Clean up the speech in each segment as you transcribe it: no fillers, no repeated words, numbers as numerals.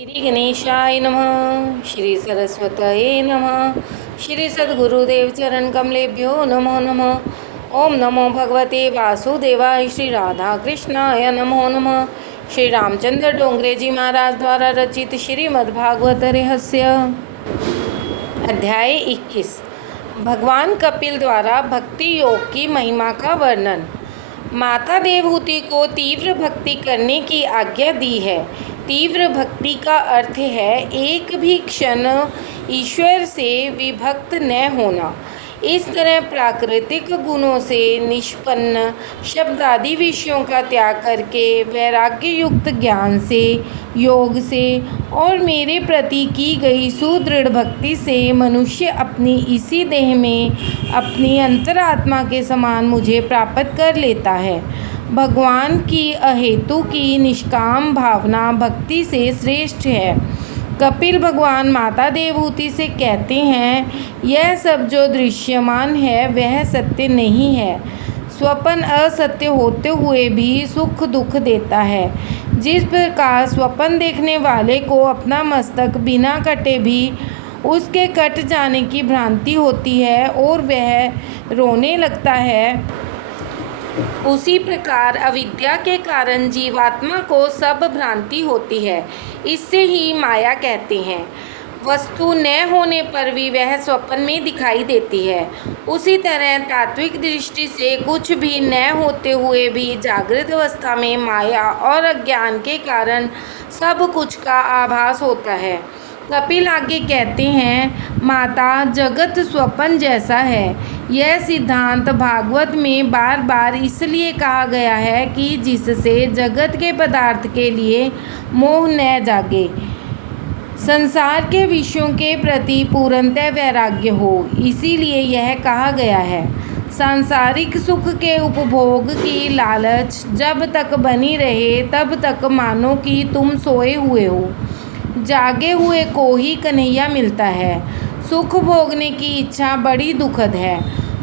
श्री गणेशाय नमः। श्री सरस्वतये नमः। श्री सद्गुरुदेव चरण कमलेभ्यो नमो नमः। ओम नमो भगवते वासुदेवाय। श्री राधा कृष्णाय नमो नमः। श्री रामचंद्र डोंगरे जी महाराज द्वारा रचित श्रीमद्भागवत रहस्य अध्याय 21। भगवान कपिल द्वारा भक्ति योग की महिमा का वर्णन। माता देवहूति को तीव्र भक्ति करने की आज्ञा दी है। तीव्र भक्ति का अर्थ है एक भी क्षण ईश्वर से विभक्त न होना। इस तरह प्राकृतिक गुणों से निष्पन्न शब्द आदि विषयों का त्याग करके वैराग्य युक्त ज्ञान से, योग से और मेरे प्रति की गई सुदृढ़ भक्ति से मनुष्य अपनी इसी देह में अपनी अंतरात्मा के समान मुझे प्राप्त कर लेता है। भगवान की अहेतु की निष्काम भावना भक्ति से श्रेष्ठ है। कपिल भगवान माता देवहूति से कहते हैं, यह सब जो दृश्यमान है वह सत्य नहीं है। स्वप्न असत्य होते हुए भी सुख दुख देता है। जिस प्रकार स्वप्न देखने वाले को अपना मस्तक बिना कटे भी उसके कट जाने की भ्रांति होती है और वह रोने लगता है, उसी प्रकार अविद्या के कारण जीवात्मा को सब भ्रांति होती है। इससे ही माया कहते हैं। वस्तु न होने पर भी वह स्वप्न में दिखाई देती है। उसी तरह तात्विक दृष्टि से कुछ भी न होते हुए भी जागृत अवस्था में माया और अज्ञान के कारण सब कुछ का आभास होता है। कपिल आगे कहते हैं, माता जगत स्वप्न जैसा है। यह सिद्धांत भागवत में बार बार इसलिए कहा गया है कि जिससे जगत के पदार्थ के लिए मोह न जागे, संसार के विषयों के प्रति पूर्णतः वैराग्य हो। इसीलिए यह कहा गया है। सांसारिक सुख के उपभोग की लालच जब तक बनी रहे तब तक मानो कि तुम सोए हुए हो। जागे हुए को ही कन्हैया मिलता है। सुख भोगने की इच्छा बड़ी दुखद है।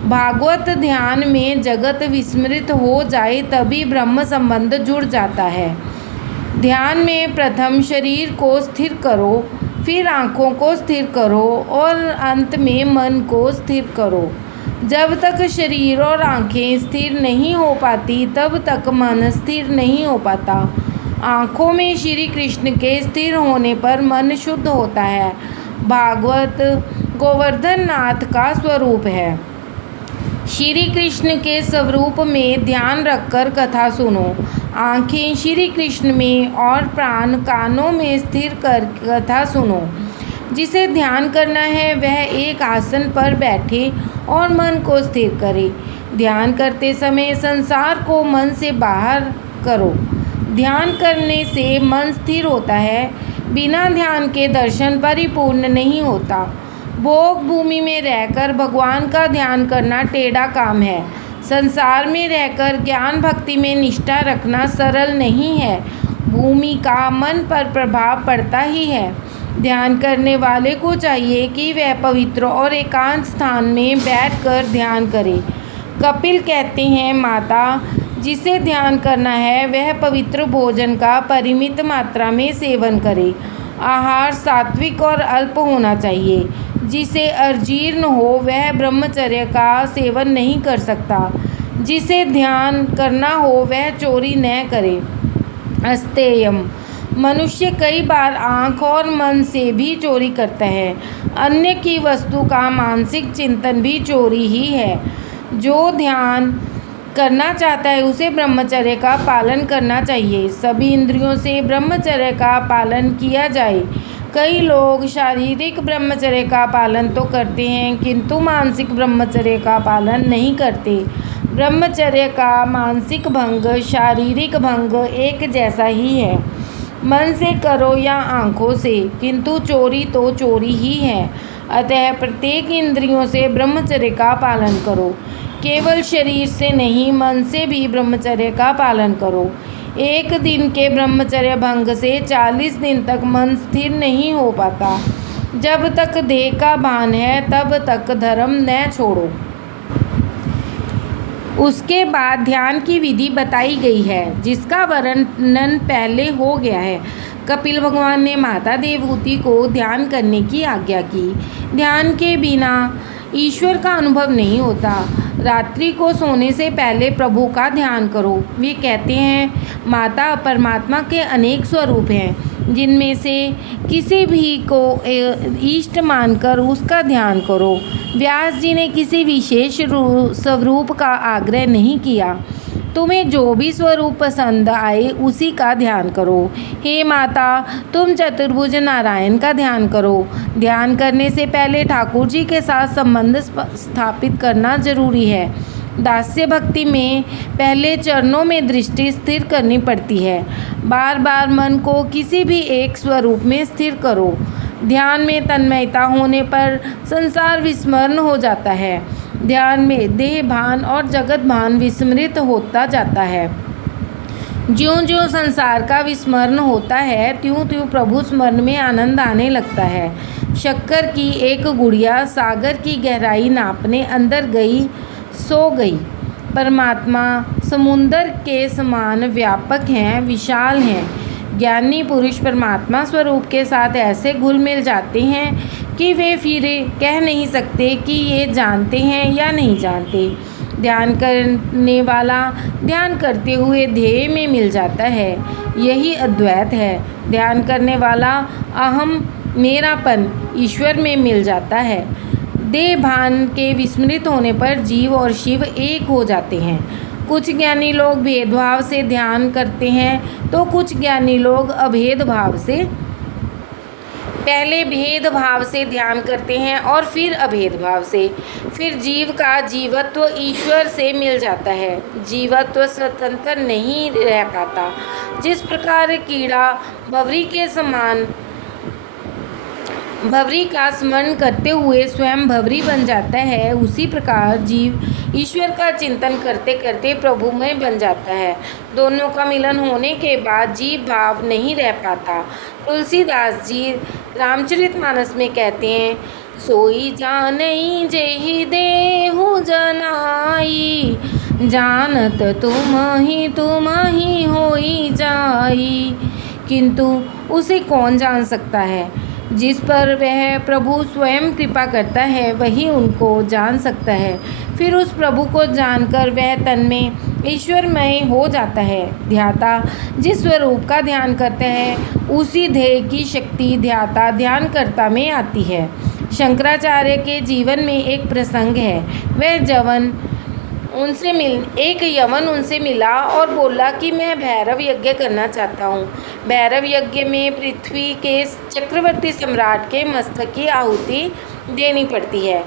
भागवत ध्यान में जगत विस्मृत हो जाए तभी ब्रह्म संबंध जुड़ जाता है। ध्यान में प्रथम शरीर को स्थिर करो, फिर आँखों को स्थिर करो और अंत में मन को स्थिर करो। जब तक शरीर और आँखें स्थिर नहीं हो पाती तब तक मन स्थिर नहीं हो पाता। आँखों में श्री कृष्ण के स्थिर होने पर मन शुद्ध होता है। भागवत गोवर्धन नाथ का स्वरूप है। श्री कृष्ण के स्वरूप में ध्यान रखकर कथा सुनो। आँखें श्री कृष्ण में और प्राण कानों में स्थिर कर कथा सुनो। जिसे ध्यान करना है वह एक आसन पर बैठे और मन को स्थिर करे। ध्यान करते समय संसार को मन से बाहर करो। ध्यान करने से मन स्थिर होता है। बिना ध्यान के दर्शन परिपूर्ण नहीं होता। भोग भूमि में रहकर भगवान का ध्यान करना टेढ़ा काम है। संसार में रहकर ज्ञान भक्ति में निष्ठा रखना सरल नहीं है। भूमि का मन पर प्रभाव पड़ता ही है। ध्यान करने वाले को चाहिए कि वह पवित्र और एकांत स्थान में बैठकर ध्यान करे। कपिल कहते हैं, माता जिसे ध्यान करना है वह पवित्र भोजन का परिमित मात्रा में सेवन करे। आहार सात्विक और अल्प होना चाहिए। जिसे अजीर्ण हो वह ब्रह्मचर्य का सेवन नहीं कर सकता। जिसे ध्यान करना हो वह चोरी न करे। अस्तेयम मनुष्य कई बार आँख और मन से भी चोरी करता है। अन्य की वस्तु का मानसिक चिंतन भी चोरी ही है। जो ध्यान करना चाहता है उसे ब्रह्मचर्य का पालन करना चाहिए। सभी इंद्रियों से ब्रह्मचर्य का पालन किया जाए। कई लोग शारीरिक ब्रह्मचर्य का पालन तो करते हैं किंतु मानसिक ब्रह्मचर्य का पालन नहीं करते। ब्रह्मचर्य का मानसिक भंग शारीरिक भंग एक जैसा ही है। मन से करो या आँखों से, किंतु चोरी तो चोरी ही है। अतः प्रत्येक इंद्रियों से ब्रह्मचर्य का पालन करो। केवल शरीर से नहीं, मन से भी ब्रह्मचर्य का पालन करो। एक दिन के ब्रह्मचर्य भंग से 40 दिन तक मन स्थिर नहीं हो पाता। जब तक देह का भान है तब तक धर्म न छोड़ो। उसके बाद ध्यान की विधि बताई गई है जिसका वर्णन पहले हो गया है। कपिल भगवान ने माता देवहूति को ध्यान करने की आज्ञा की। ध्यान के बिना ईश्वर का अनुभव नहीं होता। रात्रि को सोने से पहले प्रभु का ध्यान करो। वे कहते हैं, माता परमात्मा के अनेक स्वरूप हैं, जिनमें से किसी भी को इष्ट मानकर उसका ध्यान करो। व्यास जी ने किसी विशेष स्वरूप का आग्रह नहीं किया। तुम्हें जो भी स्वरूप पसंद आए उसी का ध्यान करो। हे माता, तुम चतुर्भुज नारायण का ध्यान करो। ध्यान करने से पहले ठाकुर जी के साथ संबंध स्थापित करना जरूरी है। दास्य भक्ति में पहले चरणों में दृष्टि स्थिर करनी पड़ती है। बार बार मन को किसी भी एक स्वरूप में स्थिर करो। ध्यान में तन्मयता होने पर संसार विस्मरण हो जाता है। ध्यान में देह भान और जगत भान विस्मृत होता जाता है। ज्यों ज्यों संसार का विस्मरण होता है, त्यों त्यों प्रभु स्मरण में आनंद आने लगता है। शक्कर की एक गुड़िया सागर की गहराई नापने अंदर गई, सो गई। परमात्मा समुंदर के समान व्यापक हैं, विशाल हैं। ज्ञानी पुरुष परमात्मा स्वरूप के साथ ऐसे घुल मिल जाते हैं कि वे फिर कह नहीं सकते कि ये जानते हैं या नहीं जानते। ध्यान करने वाला ध्यान करते हुए ध्येय में मिल जाता है। यही अद्वैत है। ध्यान करने वाला अहम मेरापन ईश्वर में मिल जाता है। देह भान के विस्मृत होने पर जीव और शिव एक हो जाते हैं। कुछ ज्ञानी लोग भेदभाव से ध्यान करते हैं तो कुछ ज्ञानी लोग अभेद भाव से, पहले भेद भाव से ध्यान करते हैं और फिर अभेद भाव से। फिर जीव का जीवत्व ईश्वर से मिल जाता है। जीवत्व स्वतंत्र नहीं रह पाता। जिस प्रकार कीड़ा भंवरी का स्मरण करते हुए स्वयं भंवरी बन जाता है, उसी प्रकार जीव ईश्वर का चिंतन करते करते प्रभु में बन जाता है। दोनों का मिलन होने के बाद जीव भाव नहीं रह पाता। तुलसीदास जी रामचरितमानस में कहते हैं, सोई जानई जेहि देहु जनाई, जानत तुम ही होई जाई। किंतु उसे कौन जान सकता है? जिस पर वह प्रभु स्वयं कृपा करता है वही उनको जान सकता है। फिर उस प्रभु को जानकर वह तन में ईश्वरमय हो जाता है। ध्याता जिस स्वरूप का ध्यान करता है उसी ध्येय की शक्ति ध्याता ध्यानकर्ता में आती है। शंकराचार्य के जीवन में एक प्रसंग है। एक यवन उनसे मिला और बोला कि मैं भैरव यज्ञ करना चाहता हूँ। भैरव यज्ञ में पृथ्वी के चक्रवर्ती सम्राट के मस्तक की आहुति देनी पड़ती है।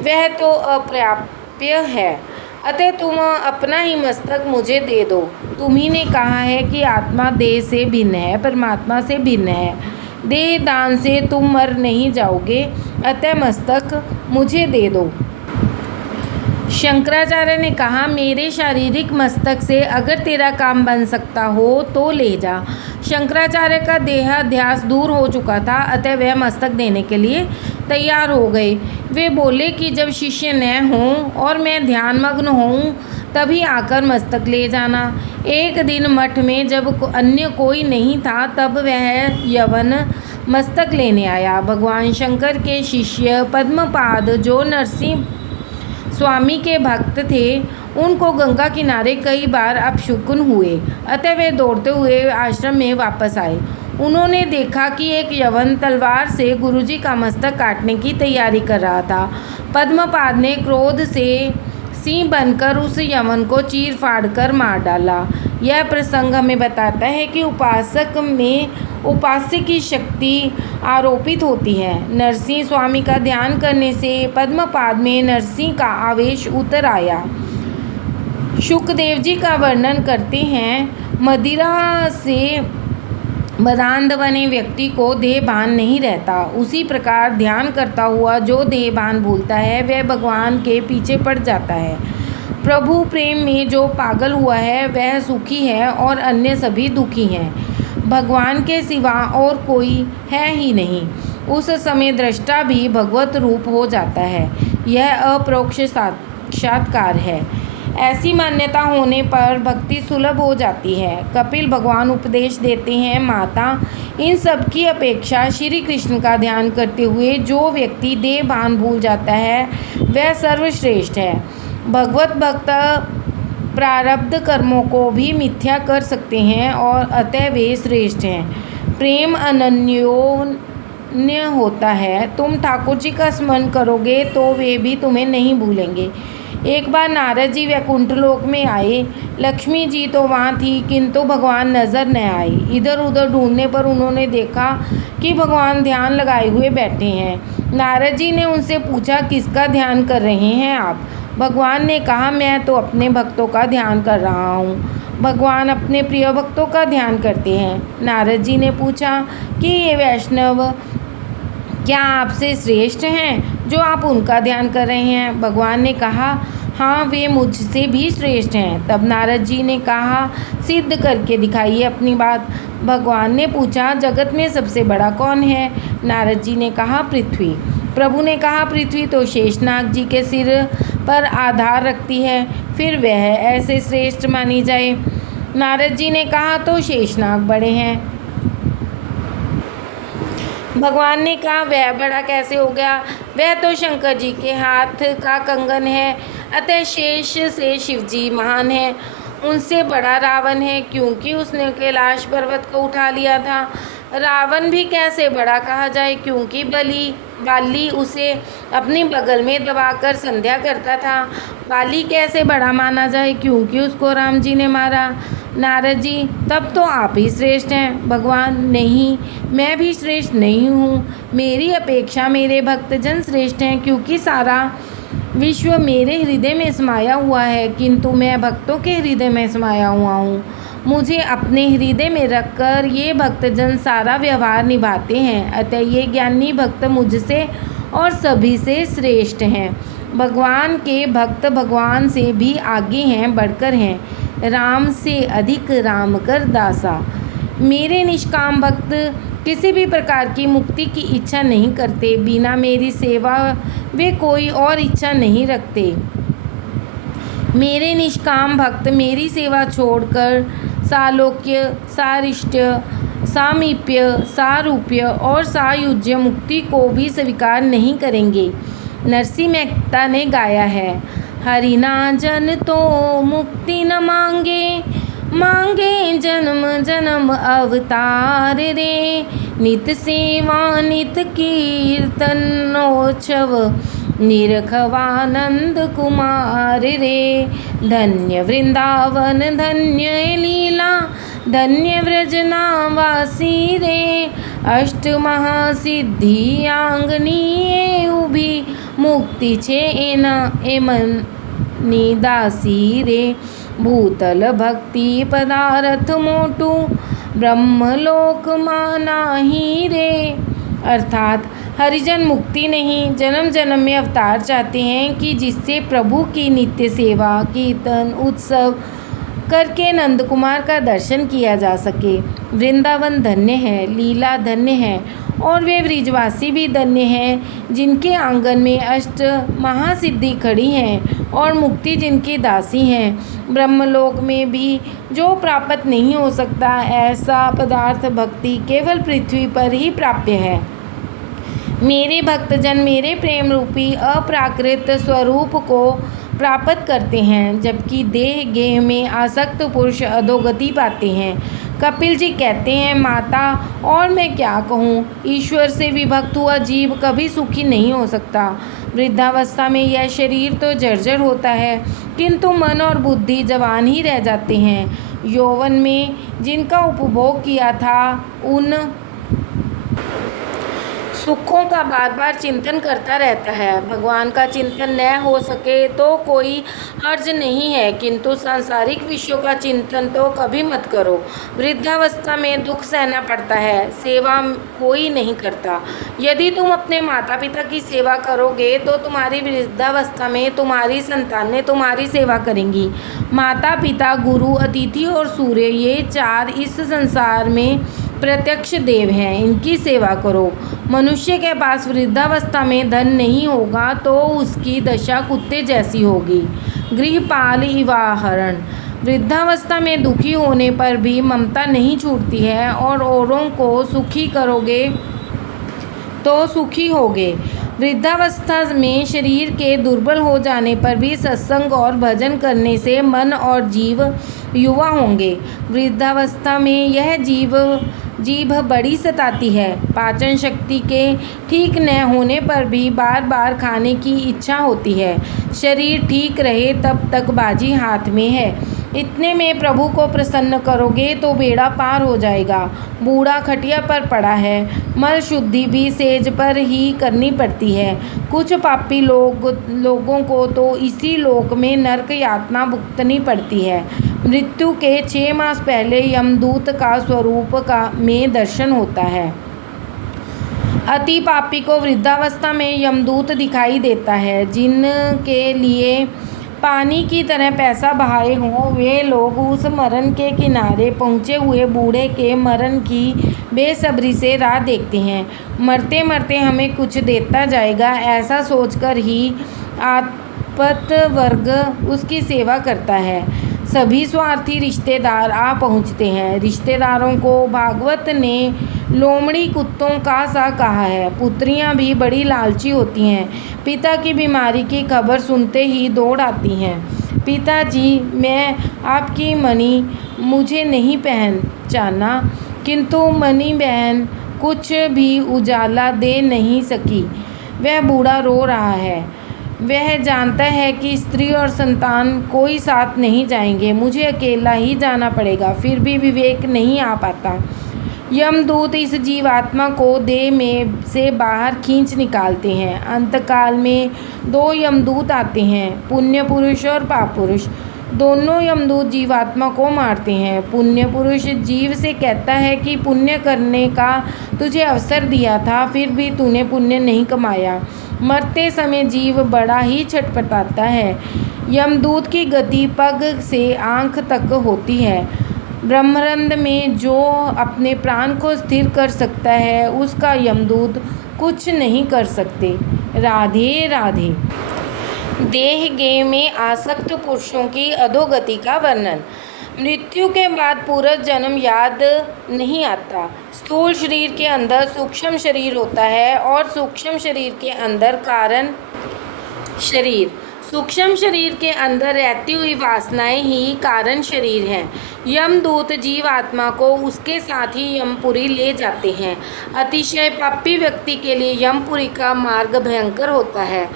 वह तो अप्राप्य है, अतः तुम अपना ही मस्तक मुझे दे दो। तुम्ही ने कहा है कि आत्मा देह से भिन्न है, परमात्मा से भिन्न है। देह दान से तुम मर नहीं जाओगे, अतः मस्तक मुझे दे दो। शंकराचार्य ने कहा, मेरे शारीरिक मस्तक से अगर तेरा काम बन सकता हो तो ले जा। शंकराचार्य का देहाध्यास दूर हो चुका था, अतः वह मस्तक देने के लिए तैयार हो गए। वे बोले कि जब शिष्य न हों और मैं ध्यानमग्न होऊं तभी आकर मस्तक ले जाना। एक दिन मठ में जब अन्य कोई नहीं था तब वह यवन मस्तक लेने आया। भगवान शंकर के शिष्य पद्मपाद जो नरसिंह स्वामी के भक्त थे, उनको गंगा किनारे कई बार अपशकुन हुए, अतः वे दौड़ते हुए आश्रम में वापस आए। उन्होंने देखा कि एक यवन तलवार से गुरुजी का मस्तक काटने की तैयारी कर रहा था। पद्मपाद ने क्रोध से सिंह बनकर उस यवन को चीर फाड़ कर मार डाला। यह प्रसंग हमें बताता है कि उपासक में उपास्य की शक्ति आरोपित होती है। नरसिंह स्वामी का ध्यान करने से पद्मपाद में नरसिंह का आवेश उतर आया। शुकदेव जी का वर्णन करते हैं, मदिरा से बदान्ध बने व्यक्ति को देहभान नहीं रहता। उसी प्रकार ध्यान करता हुआ जो देहभान भूलता है वह भगवान के पीछे पड़ जाता है। प्रभु प्रेम में जो पागल हुआ है वह सुखी है और अन्य सभी दुखी हैं। भगवान के सिवा और कोई है ही नहीं। उस समय दृष्टा भी भगवत रूप हो जाता है। यह अपरोक्ष साक्षात्कार है। ऐसी मान्यता होने पर भक्ति सुलभ हो जाती है। कपिल भगवान उपदेश देते हैं, माता, इन सब की अपेक्षा श्री कृष्ण का ध्यान करते हुए जो व्यक्ति देह भान भूल जाता है वह सर्वश्रेष्ठ है। भगवत भक्त प्रारब्ध कर्मों को भी मिथ्या कर सकते हैं और अतः वे श्रेष्ठ हैं। प्रेम अनन्योन्य होता है। तुम ठाकुर जी का स्मरण करोगे तो वे भी तुम्हें नहीं भूलेंगे। एक बार नारद जी वैकुंठ लोक में आए। लक्ष्मी जी तो वहाँ थी किंतु भगवान नजर न आए। इधर उधर ढूंढने पर उन्होंने देखा कि भगवान ध्यान लगाए हुए बैठे हैं। नारद जी ने उनसे पूछा, किसका ध्यान कर रहे हैं आप? भगवान ने कहा, मैं तो अपने भक्तों का ध्यान कर रहा हूँ। भगवान अपने प्रिय भक्तों का ध्यान करते हैं। नारद जी ने पूछा कि ये वैष्णव क्या आपसे श्रेष्ठ हैं जो आप उनका ध्यान कर रहे हैं? भगवान ने कहा, हाँ, वे मुझसे भी श्रेष्ठ हैं। तब नारद जी ने कहा, सिद्ध करके दिखाइए अपनी बात। भगवान ने पूछा, जगत में सबसे बड़ा कौन है? नारद जी ने कहा, पृथ्वी। प्रभु ने कहा, पृथ्वी तो शेषनाग जी के सिर पर आधार रखती है, फिर वह ऐसे श्रेष्ठ मानी जाए। नारद जी ने कहा, तो शेषनाग बड़े हैं। भगवान ने कहा, वह बड़ा कैसे हो गया? वह तो शंकर जी के हाथ का कंगन है, अतः शेष से शिव जी महान है। उनसे बड़ा रावण है, क्योंकि उसने कैलाश पर्वत को उठा लिया था। रावण भी कैसे बड़ा कहा जाए, क्योंकि बाली उसे अपनी बगल में दबाकर संध्या करता था। बाली कैसे बड़ा माना जाए, क्योंकि उसको राम जी ने मारा। नारद जी, तब तो आप ही श्रेष्ठ हैं। भगवान, नहीं, मैं भी श्रेष्ठ नहीं हूँ। मेरी अपेक्षा मेरे भक्तजन श्रेष्ठ हैं, क्योंकि सारा विश्व मेरे हृदय में समाया हुआ है, किंतु मैं भक्तों के हृदय में समाया हुआ हूँ। मुझे अपने हृदय में रखकर ये भक्तजन सारा व्यवहार निभाते हैं, अतः ये ज्ञानी भक्त मुझसे और सभी से श्रेष्ठ हैं। भगवान के भक्त भगवान से भी आगे हैं, बढ़कर हैं। राम से अधिक राम कर दासा। मेरे निष्काम भक्त किसी भी प्रकार की मुक्ति की इच्छा नहीं करते। बिना मेरी सेवा वे कोई और इच्छा नहीं रखते। मेरे निष्काम भक्त मेरी सेवा छोड़कर सालोक्य, सारिष्ट्य, सामीप्य, सारूप्य और सायुज्य मुक्ति को भी स्वीकार नहीं करेंगे। नरसिंह मेहता ने गाया है, हरि ना जन तो मुक्ति न मांगे, मांगे जन्म जन्म अवतार रे। नित सेवा नित कीर्तनोत्सव, निरखवानंद कुमार रे। धन्य वृंदावन धन्य लीला, धन्य व्रजनावासी रे। अष्ट महासिद्धि आंगनी उभी, मुक्ति छे एमनी दासी रे। भूतल भक्ति पदार्थ मोटू, ब्रह्मलोक मानाही रे। अर्थात हरिजन मुक्ति नहीं, जन्म जन्म में अवतार चाहते हैं कि जिससे प्रभु की नित्य सेवा, कीर्तन, उत्सव करके नंद कुमार का दर्शन किया जा सके। वृंदावन धन्य है, लीला धन्य है और वे ब्रिजवासी भी धन्य हैं जिनके आंगन में अष्ट महासिद्धि खड़ी हैं और मुक्ति जिनकी दासी हैं। ब्रह्मलोक में भी जो प्राप्त नहीं हो सकता, ऐसा पदार्थ भक्ति केवल पृथ्वी पर ही प्राप्य है। मेरे भक्तजन मेरे प्रेम रूपी अप्राकृत स्वरूप को प्राप्त करते हैं, जबकि देह गेह में आसक्त पुरुष अधोगति पाते हैं। कपिल जी कहते हैं, माता, और मैं क्या कहूँ, ईश्वर से विभक्त हुआ जीव कभी सुखी नहीं हो सकता। वृद्धावस्था में यह शरीर तो जर्जर होता है, किंतु मन और बुद्धि जवान ही रह जाते हैं। यौवन में जिनका उपभोग किया था उन सुखों का बार बार चिंतन करता रहता है। भगवान का चिंतन न हो सके तो कोई हर्ज नहीं है, किंतु सांसारिक विषयों का चिंतन तो कभी मत करो। वृद्धावस्था में दुख सहना पड़ता है, सेवा कोई नहीं करता। यदि तुम अपने माता पिता की सेवा करोगे तो तुम्हारी वृद्धावस्था में तुम्हारी संतानें तुम्हारी सेवा करेंगी। माता पिता, गुरु, अतिथि और सूर्य, ये चार इस संसार में प्रत्यक्ष देव हैं, इनकी सेवा करो। मनुष्य के पास वृद्धावस्था में धन नहीं होगा तो उसकी दशा कुत्ते जैसी होगी। गृहपाल इवाहरण। वृद्धावस्था में दुखी होने पर भी ममता नहीं छूटती है और औरों को सुखी करोगे तो सुखी होगे। वृद्धावस्था में शरीर के दुर्बल हो जाने पर भी सत्संग और भजन करने से मन और जीव युवा होंगे। वृद्धावस्था में यह जीभ बड़ी सताती है। पाचन शक्ति के ठीक न होने पर भी बार बार खाने की इच्छा होती है। शरीर ठीक रहे तब तक बाजी हाथ में है। इतने में प्रभु को प्रसन्न करोगे तो बेड़ा पार हो जाएगा। बूढ़ा खटिया पर पड़ा है, मल शुद्धि भी सेज पर ही करनी पड़ती है। कुछ पापी लोगों को तो इसी लोक में नरक यातना भुगतनी पड़ती है। मृत्यु के 6 मास पहले यमदूत का स्वरूप में दर्शन होता है। अति पापी को वृद्धावस्था में यमदूत दिखाई देता है। जिनके लिए पानी की तरह पैसा बहाए हों, वे लोग उस मरण के किनारे पहुँचे हुए बूढ़े के मरण की बेसब्री से राह देखते हैं। मरते मरते हमें कुछ देता जाएगा, ऐसा सोचकर ही आपत वर्ग उसकी सेवा करता है। सभी स्वार्थी रिश्तेदार आ पहुँचते हैं। रिश्तेदारों को भागवत ने लोमड़ी कुत्तों का सा कहा है। पुत्रियां भी बड़ी लालची होती हैं। पिता की बीमारी की खबर सुनते ही दौड़ आती हैं। पिताजी, मैं आपकी मणि मुझे नहीं पहचाना, किंतु मणि बहन कुछ भी उजाला दे नहीं सकी। वह बूढ़ा रो रहा है। वह जानता है कि स्त्री और संतान कोई साथ नहीं जाएंगे, मुझे अकेला ही जाना पड़ेगा, फिर भी विवेक नहीं आ पाता। यमदूत इस जीवात्मा को देह में से बाहर खींच निकालते हैं। अंतकाल में 2 यमदूत आते हैं, पुण्य पुरुष और पाप पुरुष। दोनों यमदूत जीवात्मा को मारते हैं। पुण्य पुरुष जीव से कहता है कि पुण्य करने का तुझे अवसर दिया था, फिर भी तूने पुण्य नहीं कमाया। मरते समय जीव बड़ा ही छटपटाता है। यमदूत की गति पग से आँख तक होती है। ब्रह्मरंध में जो अपने प्राण को स्थिर कर सकता है, उसका यमदूत कुछ नहीं कर सकते। राधे राधे। देह गेय में आसक्त पुरुषों की अधोगति का वर्णन। मृत्यु के बाद पूरा जन्म याद नहीं आता। स्थूल शरीर के अंदर सूक्ष्म शरीर होता है और सूक्ष्म शरीर के अंदर कारण शरीर। सूक्ष्म शरीर के अंदर रहती हुई वासनाएं ही कारण शरीर हैं। यमदूत जीवात्मा को उसके साथ ही यमपुरी ले जाते हैं। अतिशय पापी व्यक्ति के लिए यमपुरी का मार्ग भयंकर होता है।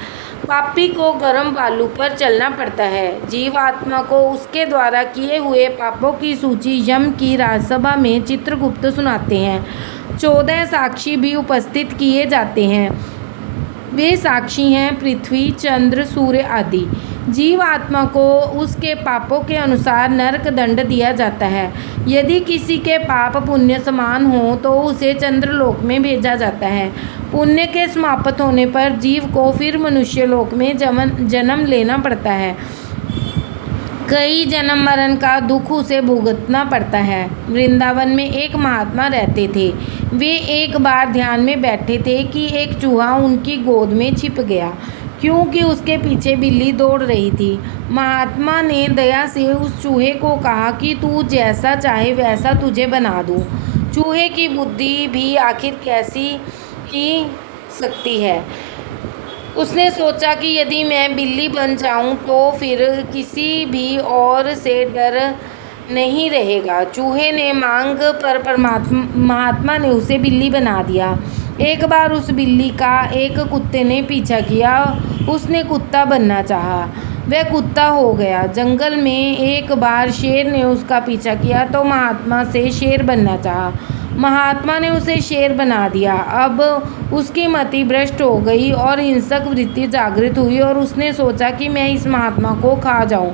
पापी को गर्म बालू पर चलना पड़ता है। जीवात्मा को उसके द्वारा किए हुए पापों की सूची यम की राजसभा में चित्रगुप्त सुनाते हैं। 14 साक्षी भी उपस्थित किए जाते हैं। वे साक्षी हैं पृथ्वी, चंद्र, सूर्य आदि। जीवात्मा को उसके पापों के अनुसार नरक दंड दिया जाता है। यदि किसी के पाप पुण्य समान हो तो उसे चंद्रलोक में भेजा जाता है। पुण्य के समाप्त होने पर जीव को फिर मनुष्यलोक में जन्म लेना पड़ता है। कई जन्म मरण का दुख उसे भुगतना पड़ता है। वृंदावन में एक महात्मा रहते थे। वे एक बार ध्यान में बैठे थे कि एक चूहा उनकी गोद में छिप गया, क्योंकि उसके पीछे बिल्ली दौड़ रही थी। महात्मा ने दया से उस चूहे को कहा कि तू जैसा चाहे वैसा तुझे बना दूँ। चूहे की बुद्धि भी आखिर कैसी ही सकती है। उसने सोचा कि यदि मैं बिल्ली बन जाऊं तो फिर किसी भी और से डर नहीं रहेगा। चूहे ने मांग पर महात्मा ने उसे बिल्ली बना दिया। एक बार उस बिल्ली का एक कुत्ते ने पीछा किया। उसने कुत्ता बनना चाहा, वह कुत्ता हो गया। जंगल में एक बार शेर ने उसका पीछा किया तो महात्मा से शेर बनना चाहा। महात्मा ने उसे शेर बना दिया। अब उसकी मति भ्रष्ट हो गई और हिंसक वृत्ति जागृत हुई और उसने सोचा कि मैं इस महात्मा को खा जाऊं,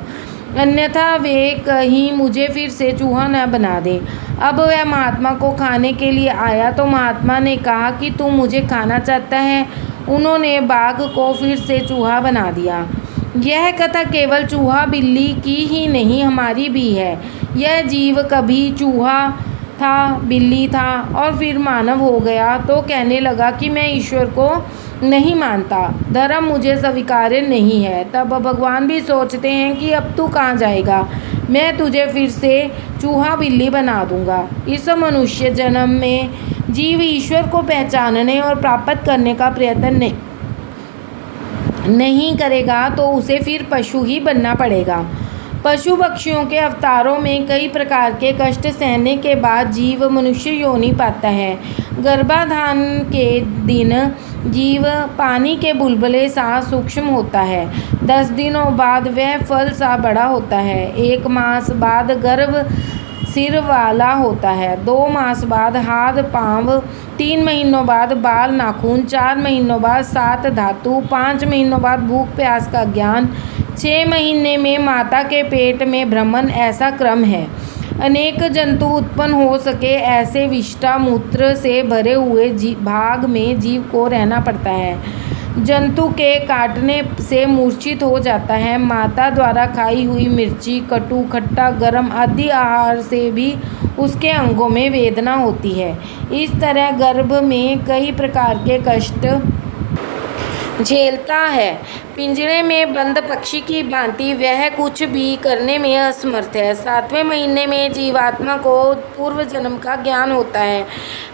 अन्यथा वे कहीं मुझे फिर से चूहा न बना दें। अब वह महात्मा को खाने के लिए आया तो महात्मा ने कहा कि तू मुझे खाना चाहता है। उन्होंने बाघ को फिर से चूहा बना दिया। यह कथा केवल चूहा बिल्ली की ही नहीं, हमारी भी है। यह जीव कभी चूहा था, बिल्ली था और फिर मानव हो गया तो कहने लगा कि मैं ईश्वर को नहीं मानता, धर्म मुझे स्वीकार्य नहीं है। तब भगवान भी सोचते हैं कि अब तू कहाँ जाएगा, मैं तुझे फिर से चूहा बिल्ली बना दूंगा। इस मनुष्य जन्म में जीव ईश्वर को पहचानने और प्राप्त करने का प्रयत्न नहीं करेगा तो उसे फिर पशु ही बनना पड़ेगा। पशु पक्षियों के अवतारों में कई प्रकार के कष्ट सहने के बाद जीव मनुष्य योनि पाता है। गर्भाधान के दिन जीव पानी के बुलबुले सा सूक्ष्म होता है। 10 दिनों बाद वह फल सा बड़ा होता है। 1 मास बाद गर्भ सिर वाला होता है। 2 मास बाद हाथ पांव, 3 महीनों बाद बाल नाखून, 4 महीनों बाद 7 धातु, 5 महीनों बाद भूख प्यास का ज्ञान, 6 महीने में माता के पेट में भ्रमण, ऐसा क्रम है। अनेक जंतु उत्पन्न हो सके ऐसे विष्ठा मूत्र से भरे हुए भाग में जीव को रहना पड़ता है। जंतु के काटने से मूर्छित हो जाता है। माता द्वारा खाई हुई मिर्ची, कटु, खट्टा, गरम आदि आहार से भी उसके अंगों में वेदना होती है। इस तरह गर्भ में कई प्रकार के कष्ट झेलता है। पिंजरे में बंद पक्षी की भांति वह कुछ भी करने में असमर्थ है। 7वें महीने में जीवात्मा को पूर्व जन्म का ज्ञान होता है।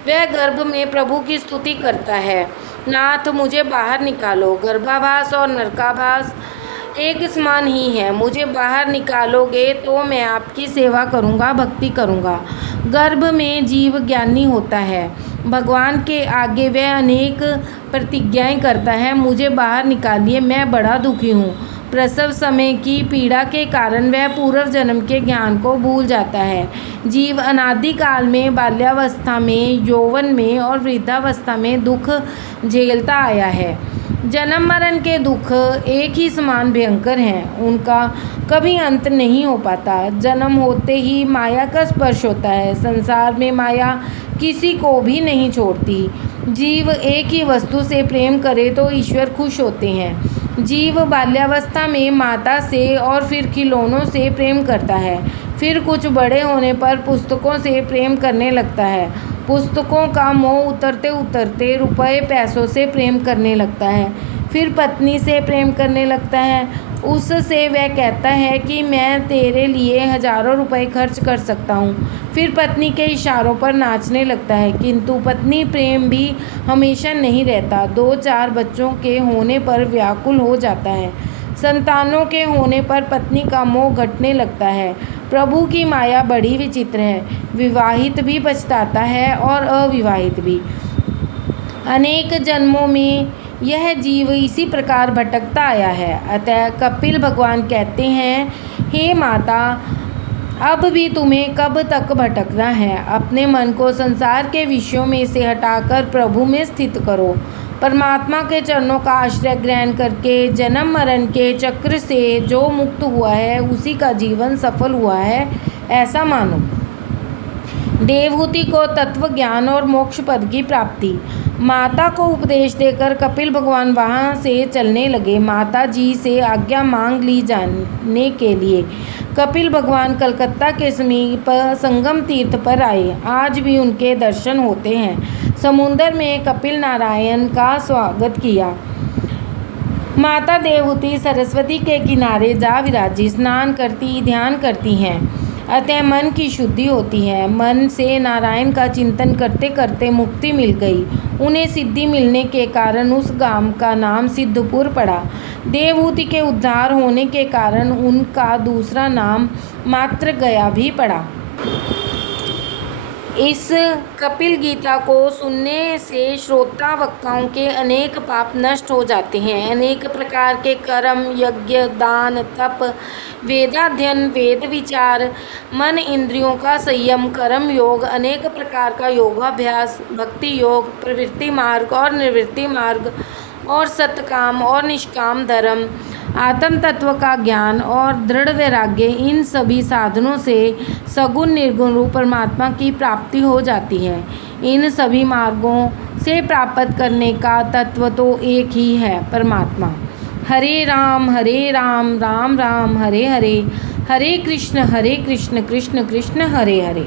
वह गर्भ में प्रभु की स्तुति करता है, नाथ मुझे बाहर निकालो। गर्भाभास और नरकाभास एक समान ही है। मुझे बाहर निकालोगे तो मैं आपकी सेवा करूँगा, भक्ति करूँगा। गर्भ में जीव ज्ञानी होता है। भगवान के आगे वह अनेक प्रतिज्ञाएं करता है, मुझे बाहर निकालिए, मैं बड़ा दुखी हूँ। प्रसव समय की पीड़ा के कारण वह पूर्व जन्म के ज्ञान को भूल जाता है। जीव अनादिकाल में बाल्यावस्था में, यौवन में और वृद्धावस्था में दुख झेलता आया है। जन्म मरण के दुख एक ही समान भयंकर हैं, उनका कभी अंत नहीं हो पाता। जन्म होते ही माया का स्पर्श होता है। संसार में माया किसी को भी नहीं छोड़ती। जीव एक ही वस्तु से प्रेम करे तो ईश्वर खुश होते हैं। जीव बाल्यावस्था में माता से और फिर खिलौनों से प्रेम करता है, फिर कुछ बड़े होने पर पुस्तकों से प्रेम करने लगता है। पुस्तकों का मोह उतरते उतरते रुपए पैसों से प्रेम करने लगता है, फिर पत्नी से प्रेम करने लगता है। उससे वह कहता है कि मैं तेरे लिए हजारों रुपए खर्च कर सकता हूँ। फिर पत्नी के इशारों पर नाचने लगता है, किंतु पत्नी प्रेम भी हमेशा नहीं रहता। 2-4 बच्चों के होने पर व्याकुल हो जाता है। संतानों के होने पर पत्नी का मोह घटने लगता है। प्रभु की माया बड़ी विचित्र है, विवाहित भी पछताता है और अविवाहित भी। अनेक जन्मों में यह जीव इसी प्रकार भटकता आया है। अतः कपिल भगवान कहते हैं, हे माता, अब भी तुम्हें कब तक भटकना है। अपने मन को संसार के विषयों में से हटाकर प्रभु में स्थित करो। परमात्मा के चरणों का आश्रय ग्रहण करके जन्म मरण के चक्र से जो मुक्त हुआ है उसी का जीवन सफल हुआ है, ऐसा मानो। देवहूति को तत्व ज्ञान और मोक्ष पद की प्राप्ति। माता को उपदेश देकर कपिल भगवान वहाँ से चलने लगे। माता जी से आज्ञा मांग ली जाने के लिए कपिल भगवान कलकत्ता के समीप संगम तीर्थ पर आए। आज भी उनके दर्शन होते हैं। समुद्र में कपिल नारायण का स्वागत किया। माता देवहूति सरस्वती के किनारे जा विराजी स्नान करती, ध्यान करती हैं। अतः मन की शुद्धि होती है। मन से नारायण का चिंतन करते करते मुक्ति मिल गई। उन्हें सिद्धि मिलने के कारण उस गांव का नाम सिद्धपुर पड़ा। देवहूति के उद्धार होने के कारण उनका दूसरा नाम मात्र गया भी पड़ा। इस कपिल गीता को सुनने से श्रोता वक्ताओं के अनेक पाप नष्ट हो जाते हैं। अनेक प्रकार के कर्म, यज्ञ, दान, तप, वेदाध्ययन, वेद विचार, मन इंद्रियों का संयम, कर्म योग, अनेक प्रकार का योगाभ्यास, भक्ति योग, प्रवृत्ति मार्ग और निवृत्ति मार्ग और सत्काम और निष्काम धर्म, आत्म तत्व का ज्ञान और दृढ़ वैराग्य, इन सभी साधनों से सगुण निर्गुण रूप परमात्मा की प्राप्ति हो जाती है। इन सभी मार्गों से प्राप्त करने का तत्व तो एक ही है, परमात्मा। हरे राम राम राम हरे हरे, हरे कृष्ण कृष्ण कृष्ण हरे हरे।